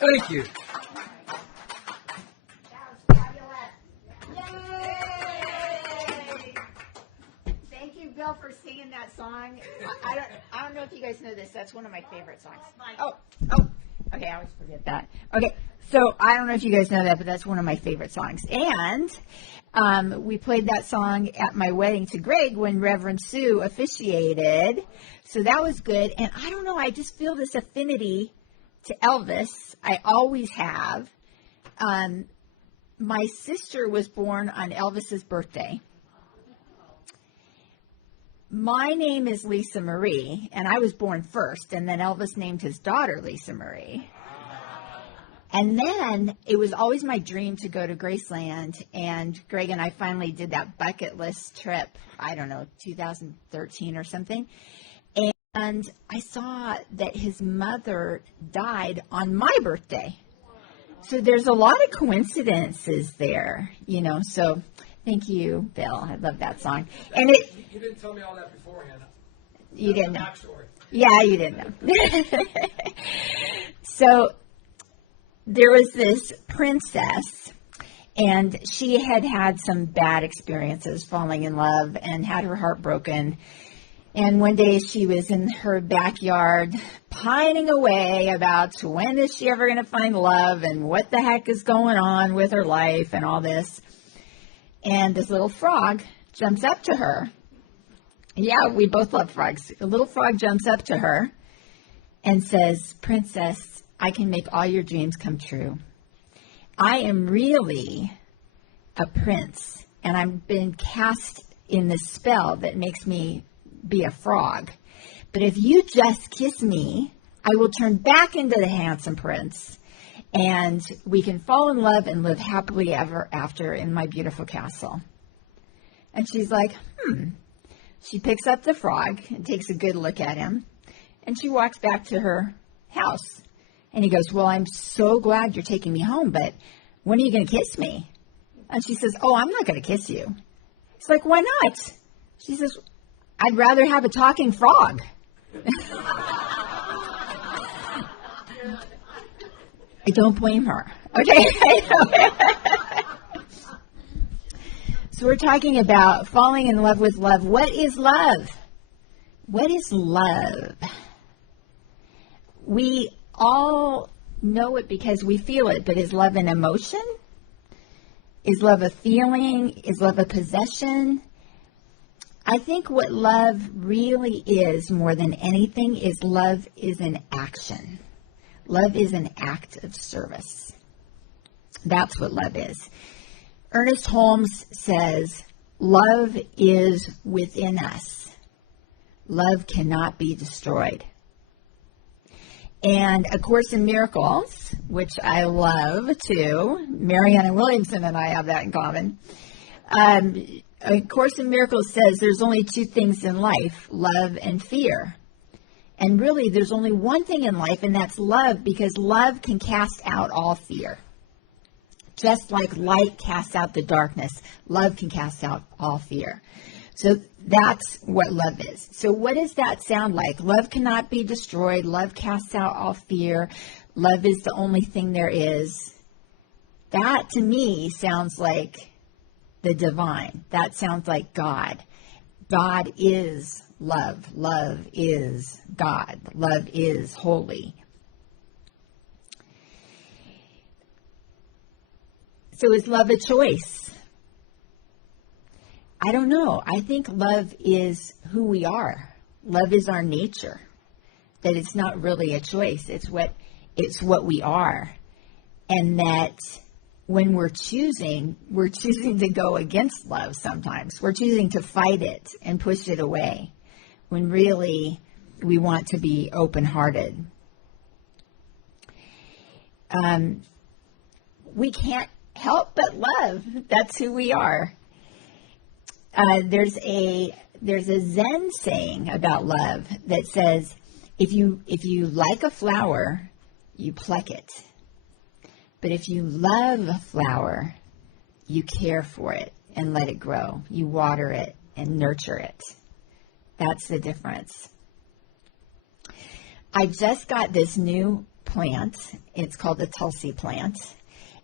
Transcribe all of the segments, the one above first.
Thank you. Thank you, Bill, for singing that song. I don't know if you guys know this. That's one of my favorite songs. Oh, okay, I always forget that. Okay, so I don't know if you guys know that, but that's one of my favorite songs. And we played that song at my wedding to Greg when Reverend Sue officiated. So that was good. And I don't know, I just feel this affinity to Elvis. I always have. My sister was born on Elvis's birthday. My name is Lisa Marie, and I was born first, and then Elvis named his daughter Lisa Marie. And then it was always my dream to go to Graceland, and Greg and I finally did that bucket list trip, I don't know, 2013 or something. And I saw that his mother died on my birthday. So there's a lot of coincidences there, you know, so thank you, Bill. I love that song. And You didn't tell me all that beforehand. You didn't know. Backstory. Yeah, you didn't know. So there was this princess, and she had had some bad experiences falling in love and had her heart broken. And one day she was in her backyard pining away about when is she ever going to find love and what the heck is going on with her life and all this. And this little frog jumps up to her. Yeah, we both love frogs. A little frog jumps up to her and says, "Princess, I can make all your dreams come true. I am really a prince, and I've been cast in this spell that makes me be a frog. But if you just kiss me, I will turn back into the handsome prince, and we can fall in love and live happily ever after in my beautiful castle." And she's like, She picks up the frog and takes a good look at him, and she walks back to her house. And he goes, "Well, I'm so glad you're taking me home, but when are you going to kiss me?" And she says, "Oh, I'm not going to kiss you." He's like, "Why not?" She says, "I'd rather have a talking frog." I don't blame her. Okay. So we're talking about falling in love with love. What is love? What is love? We all know it because we feel it, but is love an emotion? Is love a feeling? Is love a possession? I think what love really is more than anything is love is an action. Love is an act of service. That's what love is. Ernest Holmes says, "Love is within us. Love cannot be destroyed." And A Course in Miracles, which I love too, Marianne Williamson and I have that in common. A Course in Miracles says there's only two things in life, love and fear. And really, there's only one thing in life, and that's love, because love can cast out all fear. Just like light casts out the darkness, love can cast out all fear. So that's what love is. So what does that sound like? Love cannot be destroyed. Love casts out all fear. Love is the only thing there is. That, to me, sounds like the divine. That sounds like God. God is love. Love is God. Love is holy. So is love a choice? I don't know. I think love is who we are. Love is our nature. That it's not really a choice. It's what we are. And that when we're choosing to go against love sometimes. We're choosing to fight it and push it away when really we want to be open-hearted. We can't help but love. That's who we are. There's a Zen saying about love that says, if you like a flower, you pluck it. But if you love a flower, you care for it and let it grow. You water it and nurture it. That's the difference. I just got this new plant. It's called the Tulsi plant.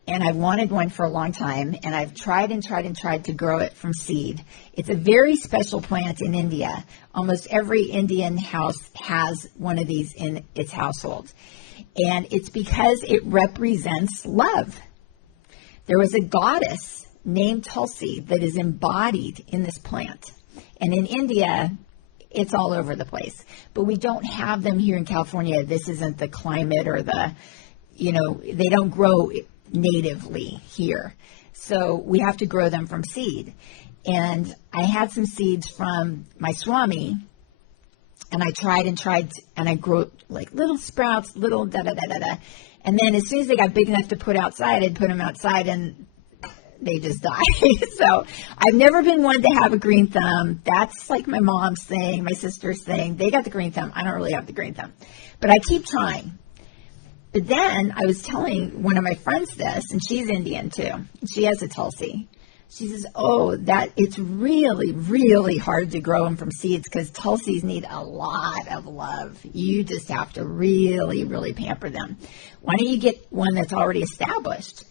And I've wanted one for a long time, and I've tried and tried and tried to grow it from seed. It's a very special plant in India. Almost every Indian house has one of these in its household. And it's because it represents love. There was a goddess named Tulsi that is embodied in this plant. And in India, it's all over the place. But we don't have them here in California. This isn't the climate or they don't grow natively here. So we have to grow them from seed. And I had some seeds from my Swami, and I tried, and I grew like little sprouts, little da-da-da-da-da. And then as soon as they got big enough to put outside, I'd put them outside, and they just die. So I've never been one to have a green thumb. That's like my mom's thing, my sister's thing. They got the green thumb. I don't really have the green thumb. But I keep trying. But then I was telling one of my friends this, and she's Indian too. She has a Tulsi. She says, that it's really, really hard to grow them from seeds because Tulsis need a lot of love. You just have to really, really pamper them. Why don't you get one that's already established?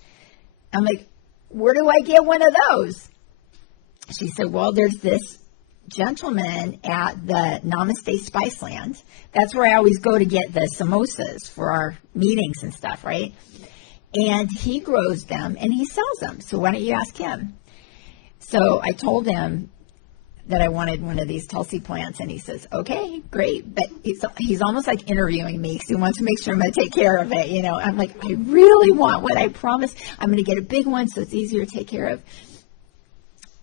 I'm like, where do I get one of those? She said, well, there's this gentleman at the Namaste Spiceland. That's where I always go to get the samosas for our meetings and stuff, right? And he grows them and he sells them. So why don't you ask him? So I told him that I wanted one of these Tulsi plants, and he says, okay, great. But he's almost like interviewing me because he wants to make sure I'm going to take care of it. I'm like, I really want what I promised. I'm going to get a big one so it's easier to take care of.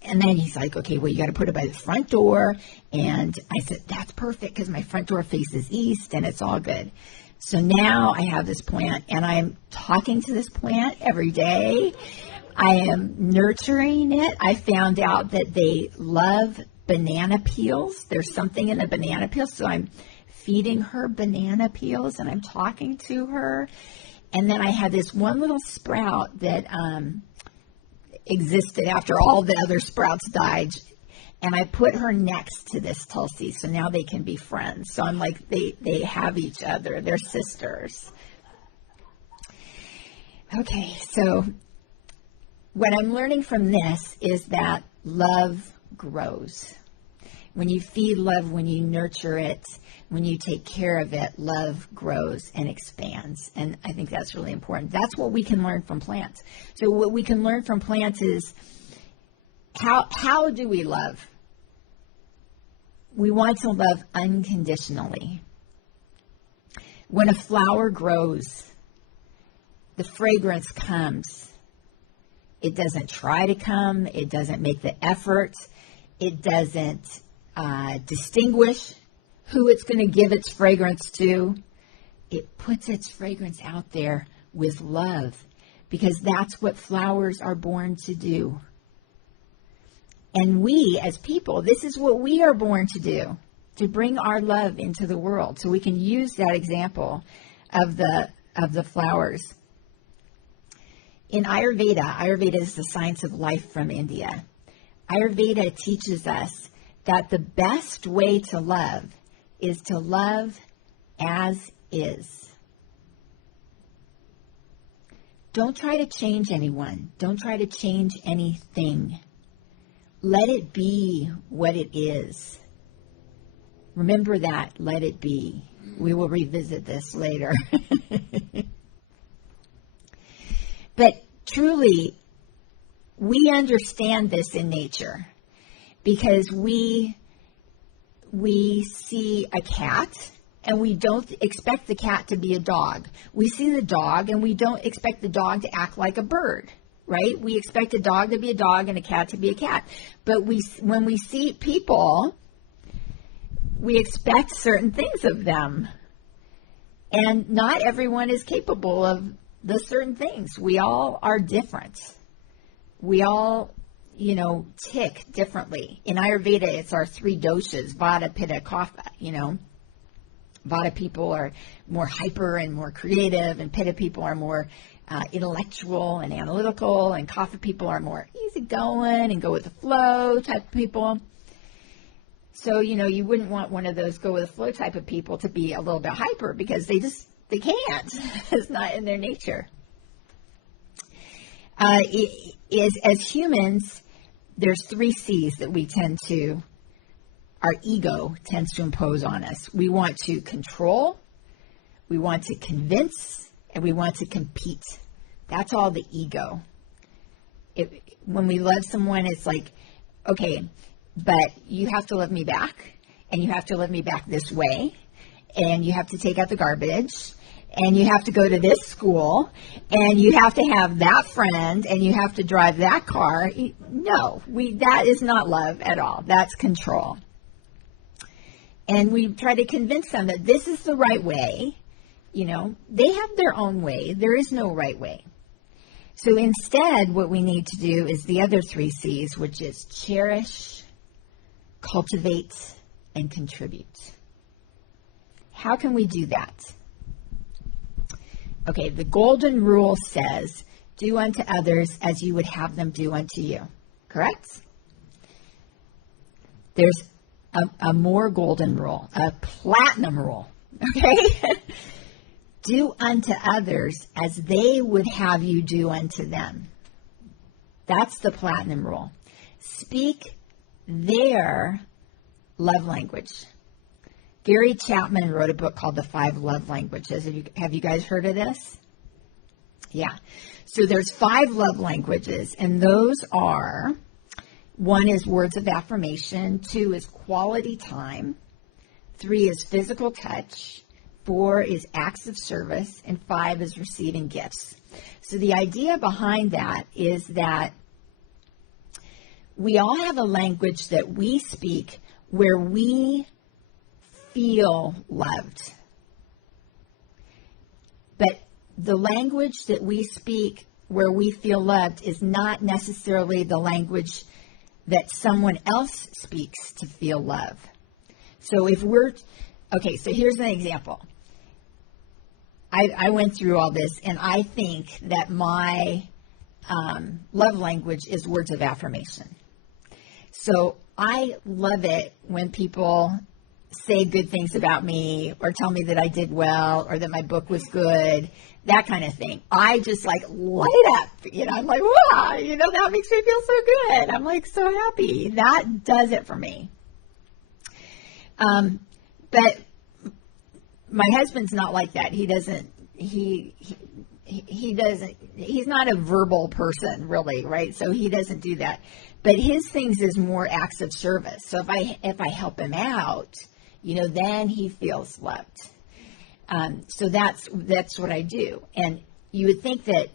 And then he's like, okay, well, you got to put it by the front door. And I said, that's perfect because my front door faces east and it's all good. So now I have this plant, and I'm talking to this plant every day. I am nurturing it. I found out that they love banana peels. There's something in the banana peels. So I'm feeding her banana peels, and I'm talking to her. And then I had this one little sprout that existed after all the other sprouts died, and I put her next to this Tulsi, so now they can be friends. So I'm like, they have each other. They're sisters. Okay, so what I'm learning from this is that love grows. When you feed love, when you nurture it, when you take care of it, love grows and expands. And I think that's really important. That's what we can learn from plants. So what we can learn from plants is how do we love? We want to love unconditionally. When a flower grows, the fragrance comes. It doesn't try to come. It doesn't make the effort. It doesn't distinguish who it's going to give its fragrance to. It puts its fragrance out there with love, because that's what flowers are born to do. And we as people, this is what we are born to do, to bring our love into the world. So we can use that example of the flowers. In Ayurveda is the science of life from India. Ayurveda teaches us that the best way to love is to love as is. Don't try to change anyone. Don't try to change anything. Let it be what it is. Remember that. Let it be. We will revisit this later. But truly, we understand this in nature because we see a cat and we don't expect the cat to be a dog. We see the dog and we don't expect the dog to act like a bird, right? We expect a dog to be a dog and a cat to be a cat. But when we see people, we expect certain things of them. And not everyone is capable of the certain things. We all are different. We all, tick differently. In Ayurveda, it's our three doshas, Vata, Pitta, Kapha, Vata people are more hyper and more creative, and Pitta people are more intellectual and analytical, and Kapha people are more easygoing and go with the flow type of people. So, you wouldn't want one of those go with the flow type of people to be a little bit hyper because they can't. It's not in their nature. As humans, there's 3 C's that our ego tends to impose on us. We want to control, we want to convince, and we want to compete. That's all the ego. When we love someone, it's like, okay, but you have to love me back, and you have to love me back this way, and you have to take out the garbage, and you have to go to this school, and you have to have that friend, and you have to drive that car. No, that is not love at all. That's control. And we try to convince them that this is the right way. They have their own way. There is no right way. So instead, what we need to do is the other 3 C's, which is cherish, cultivate, and contribute. How can we do that? Okay, the golden rule says, do unto others as you would have them do unto you. Correct? There's a more golden rule, a platinum rule. Okay? Do unto others as they would have you do unto them. That's the platinum rule. Speak their love language. Gary Chapman wrote a book called The 5 Love Languages. Have you guys heard of this? Yeah. So there's 5 love languages, and those are, 1 is words of affirmation, 2 is quality time, 3 is physical touch, 4 is acts of service, and 5 is receiving gifts. So the idea behind that is that we all have a language that we speak where we feel loved. But the language that we speak where we feel loved is not necessarily the language that someone else speaks to feel love. So so here's an example. I went through all this, and I think that my love language is words of affirmation. So I love it when people say good things about me or tell me that I did well or that my book was good, that kind of thing. I just light up, I'm like, wow, that makes me feel so good. I'm so happy. That does it for me. But my husband's not like that. He doesn't, he's not a verbal person really, right? So he doesn't do that. But his things is more acts of service. So if I help him out, then he feels loved. So that's what I do. And you would think that,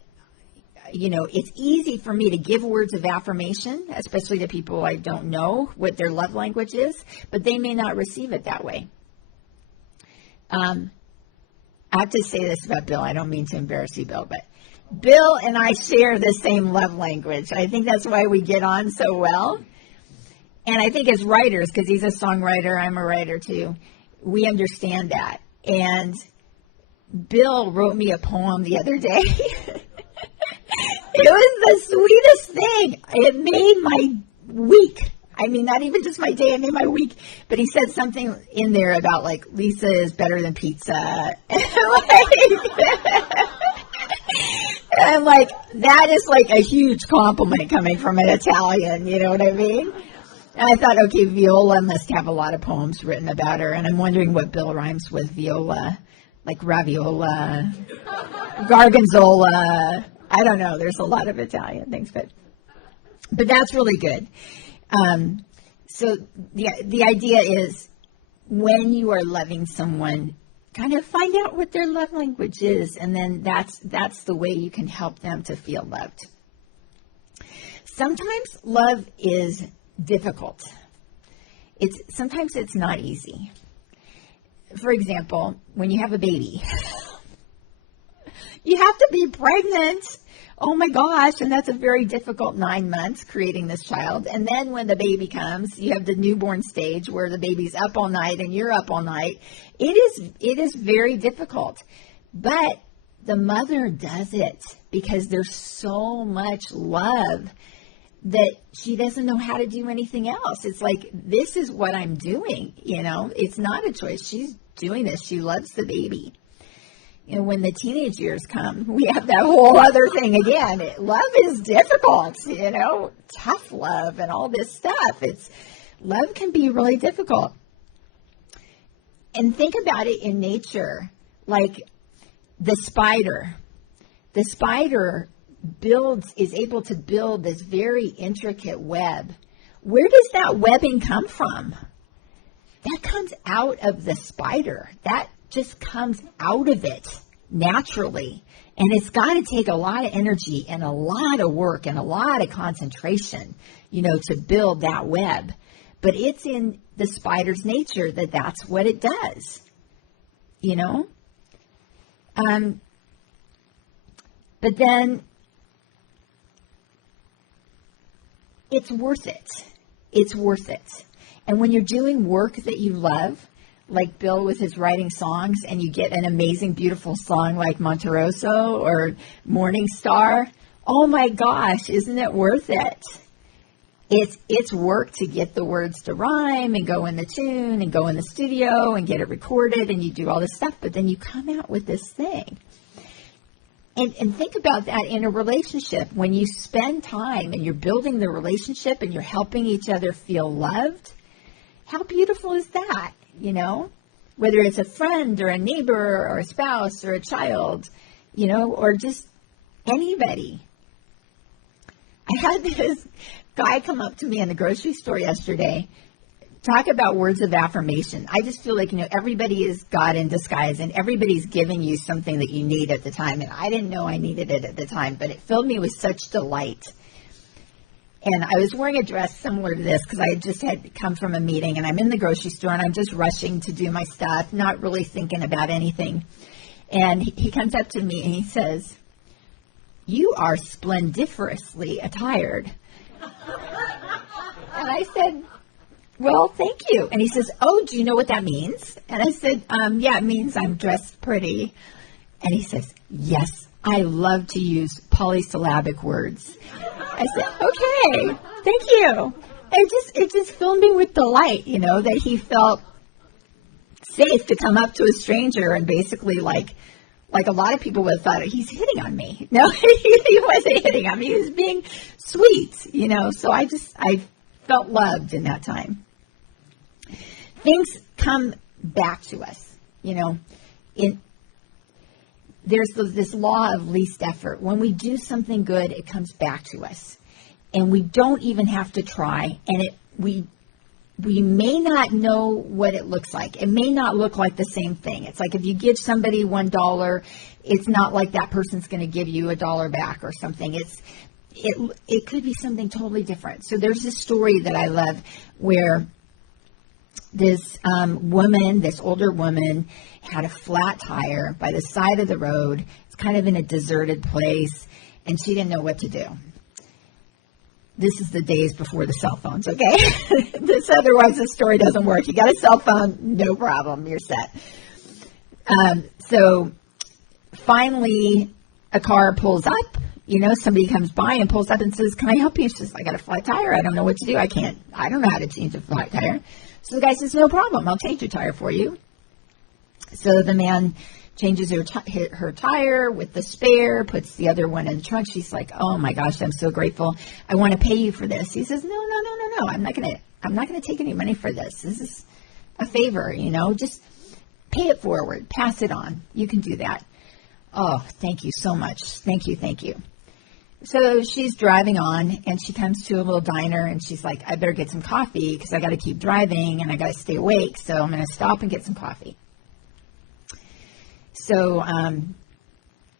it's easy for me to give words of affirmation, especially to people I don't know what their love language is, but they may not receive it that way. I have to say this about Bill. I don't mean to embarrass you, Bill, but Bill and I share the same love language. I think that's why we get on so well. And I think as writers, because he's a songwriter, I'm a writer too, we understand that. And Bill wrote me a poem the other day. It was the sweetest thing. It made my week. I mean, not even just my day, it made my week. But he said something in there about Lisa is better than pizza. And I'm like, that is a huge compliment coming from an Italian, you know what I mean? And I thought, okay, Viola must have a lot of poems written about her. And I'm wondering what Bill rhymes with Viola, like raviola, gargonzola. I don't know. There's a lot of Italian things, but that's really good. So the idea is when you are loving someone, kind of find out what their love language is, and then that's the way you can help them to feel loved. Sometimes love is difficult. Sometimes it's not easy. For example, when you have a baby, you have to be pregnant. Oh my gosh, and that's a very difficult 9 months creating this child. And then when the baby comes, you have the newborn stage where the baby's up all night and you're up all night. It is very difficult. But the mother does it because there's so much love that she doesn't know how to do anything else. It's like, this is what I'm doing, It's not a choice. She's doing this. She loves the baby. When the teenage years come, we have that whole other thing again. Love is difficult, tough love and all this stuff. Love can be really difficult. And think about it in nature, like the spider. The spider is able to build this very intricate web. Where does that webbing come from? That comes out of the spider. That just comes out of it naturally. And it's got to take a lot of energy and a lot of work and a lot of concentration, to build that web. But it's in the spider's nature that's what it does, But then it's worth it. It's worth it. And when you're doing work that you love, like Bill with his writing songs, and you get an amazing, beautiful song like Monteroso or Morning Star, oh my gosh, isn't it worth it? It's work to get the words to rhyme and go in the tune and go in the studio and get it recorded, and you do all this stuff, but then you come out with this thing. And think about that in a relationship. When you spend time and you're building the relationship and you're helping each other feel loved, how beautiful is that, Whether it's a friend or a neighbor or a spouse or a child, or just anybody. I had this guy come up to me in the grocery store yesterday. Talk about words of affirmation. I just feel like, everybody is God in disguise, and everybody's giving you something that you need at the time. And I didn't know I needed it at the time, but it filled me with such delight. And I was wearing a dress similar to this because I just had come from a meeting, and I'm in the grocery store, and I'm just rushing to do my stuff, not really thinking about anything. And he comes up to me and he says, "You are splendiferously attired." And I said, "Well, thank you." And he says, "Oh, do you know what that means?" And I said, "Yeah, it means I'm dressed pretty." And he says, "Yes, I love to use polysyllabic words." I said, "Okay, thank you." It just filled me with delight, that he felt safe to come up to a stranger and basically like a lot of people would have thought he's hitting on me. No, he wasn't hitting on me. He was being sweet, So I felt loved in that time. Things come back to us, There's this law of least effort. When we do something good, it comes back to us. And we don't even have to try. And we may not know what it looks like. It may not look like the same thing. It's like if you give somebody $1, it's not like that person's going to give you $1 back or something. It could be something totally different. So there's this story that I love where this older woman had a flat tire by the side of the road. It's kind of in a deserted place, and she didn't know what to do. This is the days before the cell phones, okay? Otherwise the story doesn't work. You got a cell phone, no problem, you're set. So finally a car pulls up, somebody comes by and pulls up and says, "Can I help you?" She says, "I got a flat tire. I don't know what to do. I don't know how to change a flat tire." So the guy says, "No problem. I'll change your tire for you." So the man changes her tire with the spare, puts the other one in the trunk. She's like, "Oh my gosh, I'm so grateful. I want to pay you for this." He says, No. I'm not gonna take any money for this. This is a favor, just pay it forward, pass it on. You can do that. "Oh, thank you so much. Thank you. So she's driving on, and she comes to a little diner, and she's like, "I better get some coffee because I got to keep driving and I got to stay awake. So I'm going to stop and get some coffee." So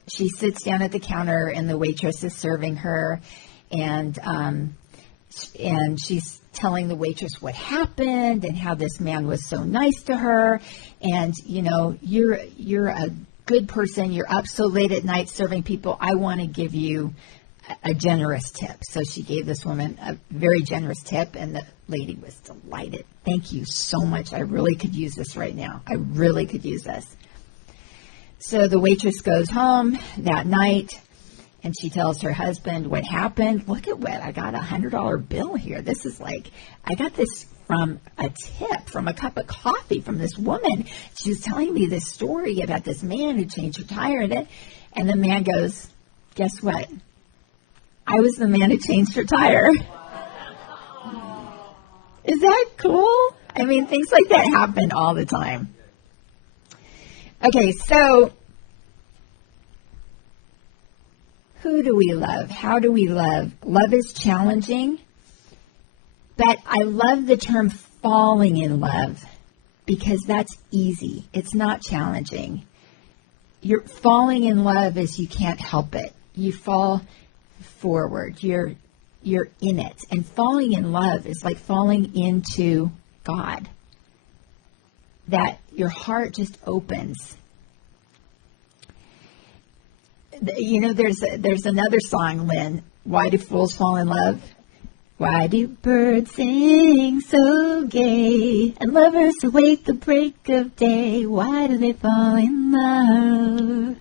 she sits down at the counter, and the waitress is serving her, and she's telling the waitress what happened and how this man was so nice to her. And, you're a good person. You're up so late at night serving people. I want to give you a generous tip. So she gave this woman a very generous tip, and the lady was delighted. "Thank you so much. I really could use this right now. I really could use this." So the waitress goes home that night, And she tells her husband what happened. Look at what, I got $100 bill here. This is like, I got this from a tip, from a cup of coffee from this woman. She was telling me this story about this man who changed her tire. And the man goes, guess what? I was the man who changed her tire. Is that cool? I mean, things like that happen all the time. Okay, so who do we love? How do we love? Love is challenging, but I love the term falling in love because that's easy. It's not challenging. You're falling in love is you can't help it. You fall forward. You're in it. And falling in love is like falling into God. That your heart just opens. You know, there's another song, Lynn. Why do fools fall in love? Why do birds sing so gay and lovers await the break of day? Why do they fall in love?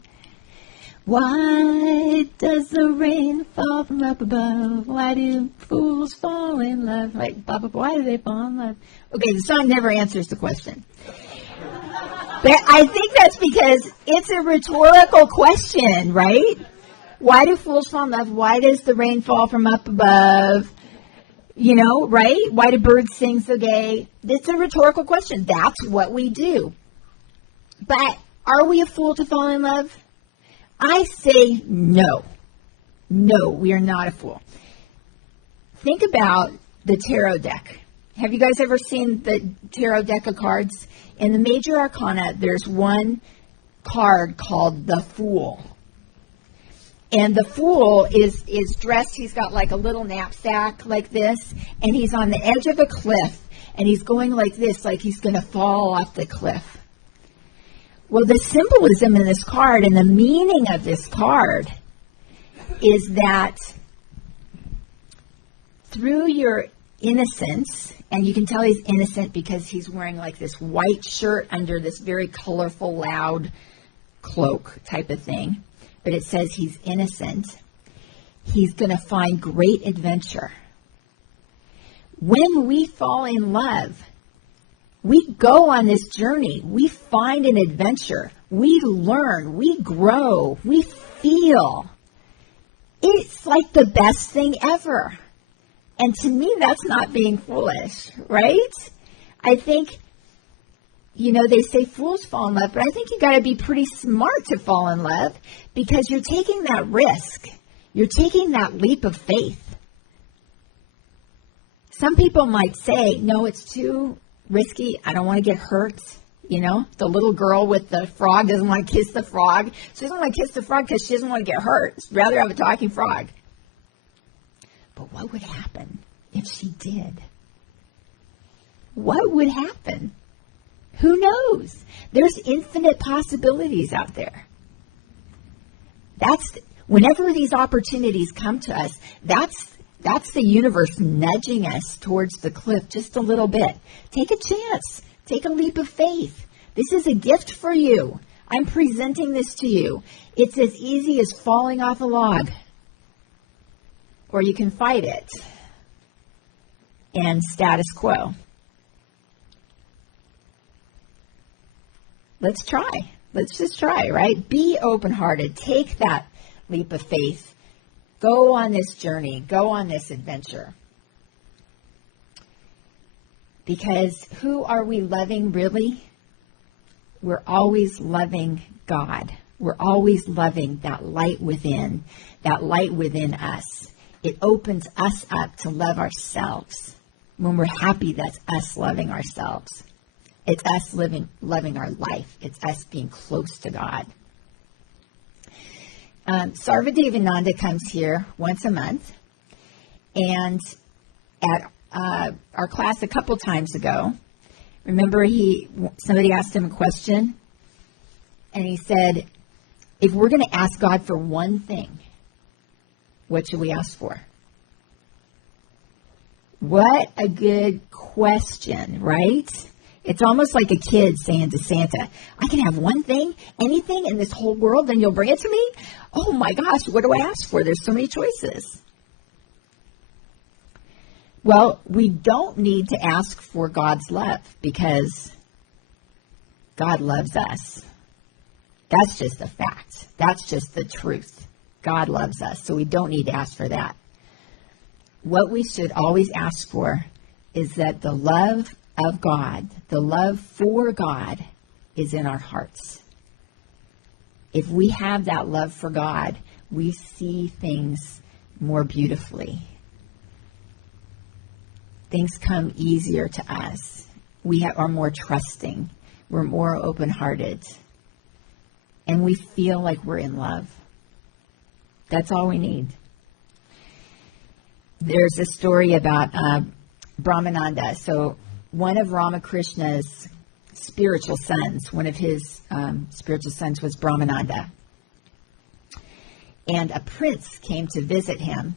Why does the rain fall from up above? Why do fools fall in love? Like, blah, blah, blah. Why do they fall in love? Okay, the song never answers the question. But I think that's because it's a rhetorical question, right? Why do fools fall in love? Why does the rain fall from up above? You know, right? Why do birds sing so gay? It's a rhetorical question. That's what we do. But are we a fool to fall in love? I say no. No, we are not a fool. Think about the tarot deck. Have you guys ever seen the tarot deck of cards? In the major arcana, there's one card called the Fool. And the Fool is dressed, he's got like a little knapsack like this, and he's on the edge of a cliff, and he's going like this, like he's going to fall off the cliff. Well, the symbolism in this card and the meaning of this card is that through your innocence, and you can tell he's innocent because he's wearing like this white shirt under this very colorful, loud cloak type of thing, but it says he's innocent. He's going to find great adventure. When we fall in love, we go on this journey. We find an adventure. We learn. We grow. We feel. It's like the best thing ever. And to me, that's not being foolish, right? I think, you know, they say fools fall in love, but I think you got to be pretty smart to fall in love because you're taking that risk. You're taking that leap of faith. Some people might say, no, it's too risky. I don't want to get hurt. You know, the little girl with the frog doesn't want to kiss the frog. She doesn't want to kiss the frog because she doesn't want to get hurt. She'd rather have a talking frog. But what would happen if she did? What would happen? Who knows? There's infinite possibilities out there. Whenever these opportunities come to us, that's the universe nudging us towards the cliff just a little bit. Take a chance. Take a leap of faith. This is a gift for you. I'm presenting this to you. It's as easy as falling off a log. Or you can fight it and status quo. Let's try. Let's just try, right? Be open-hearted. Take that leap of faith. Go on this journey. Go on this adventure. Because who are we loving really? We're always loving God. We're always loving that light within us. It opens us up to love ourselves. When we're happy, that's us loving ourselves. It's us loving our life. It's us being close to God. Sarva Devananda comes here once a month. And at our class a couple times ago, remember somebody asked him a question. And he said, if we're going to ask God for one thing, what should we ask for? What a good question, right? It's almost like a kid saying to Santa, I can have one thing, anything in this whole world, and you'll bring it to me? Oh my gosh, what do I ask for? There's so many choices. Well, we don't need to ask for God's love because God loves us. That's just a fact. That's just the truth. God loves us, so we don't need to ask for that. What we should always ask for is that the love of God, the love for God, is in our hearts. If we have that love for God, we see things more beautifully. Things come easier to us. We are more trusting. We're more open-hearted. And we feel like we're in love. That's all we need. There's a story about Brahmananda. So one of Ramakrishna's spiritual sons, one of his spiritual sons was Brahmananda. And a prince came to visit him.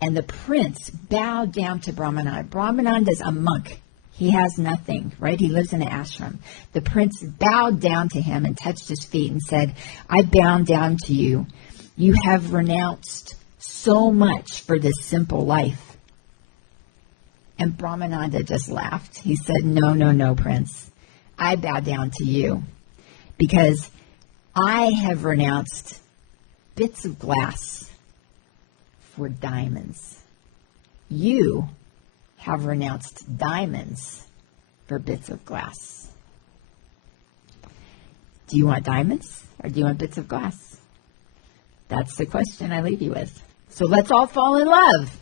And the prince bowed down to Brahmananda. Brahmananda's a monk. He has nothing, right? He lives in an ashram. The prince bowed down to him and touched his feet and said, I bow down to you. You have renounced so much for this simple life. And Brahmananda just laughed. He said, no, Prince. I bow down to you because I have renounced bits of glass for diamonds. You have renounced diamonds for bits of glass. Do you want diamonds or do you want bits of glass? That's the question I leave you with. So let's all fall in love.